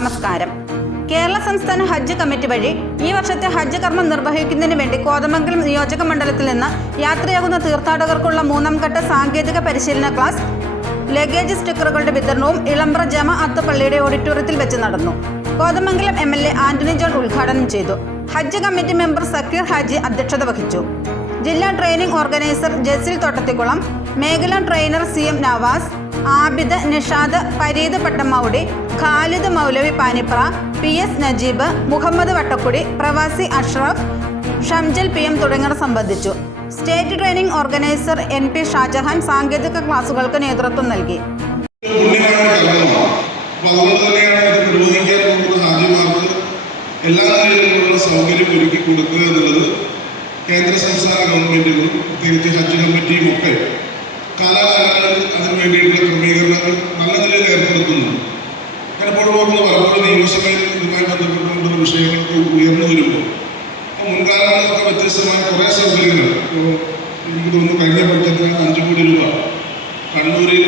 നമസ്കാരം. കേരള സംസ്ഥാന ഹജ്ജ് കമ്മിറ്റി വഴി ഈ വർഷത്തെ ഹജ്ജ് കർമ്മം നിർവഹിക്കുന്നതിന് വേണ്ടി കോതമംഗലം നിയോജക മണ്ഡലത്തിൽ നിന്ന് യാത്രയാകുന്ന തീർത്ഥാടകർക്കുള്ള മൂന്നാം ഘട്ട സാങ്കേതിക പരിശീലന ക്ലാസ് ലഗേജ് സ്റ്റിക്കറുകളുടെ വിതരണവും ഇളമ്പ്ര ജമ അത്ത് പള്ളിയുടെ ഓഡിറ്റോറിയത്തിൽ വെച്ച് നടന്നു. Kothamangalam M L A Antony John ഉദ്ഘാടനം ചെയ്തു. ഹജ്ജ് കമ്മിറ്റി മെമ്പർ സക്കീർ ഹാജി അധ്യക്ഷത വഹിച്ചു. ജില്ലാ ട്രെയിനിംഗ് ഓർഗനൈസർ ജസിൽ തോട്ടത്തിക്കുളം മേഖലാ trainer C M Navas Abid Nishad Fareed Pattamoudi Khalid Maulavi Panipra P S Najeeb Muhammad Vattakkudi പ്രവാസി അഷ്റഫ് ഷംജൽ പി എം തുടങ്ങിയവർ സംബന്ധിച്ചു. State training organiser N P Shajahan സാങ്കേതിക ക്ലാസുകൾക്ക് നേതൃത്വം നൽകി. എല്ലാ നിലയിലുമുള്ള സൗകര്യം ഒരുക്കി കൊടുക്കുക എന്നുള്ളത് കേന്ദ്ര സംസ്ഥാന ഗവൺമെന്റുകളും പ്രത്യേകിച്ച് ഹജ്ജ് കമ്മിറ്റിയും ഒക്കെ കാലാകാലങ്ങളിൽ അതിനു വേണ്ടിയിട്ടുള്ള ഓർമ്മ പലപ്പോഴും നിയമസഭയിൽ ഇതുമായി ബന്ധപ്പെട്ടുകൊണ്ടുള്ള വിഷയങ്ങൾക്ക് ഉയർന്നു വരുമ്പോൾ അപ്പോൾ മുൻകാലങ്ങളിലൊക്കെ വ്യത്യസ്തമായ കുറേ സൗകര്യങ്ങൾ. ഇപ്പോൾ എനിക്ക് തോന്നുന്നു കഴിഞ്ഞ ബഡ്ജറ്റിന് അഞ്ച് കോടി രൂപ കണ്ണൂരിൽ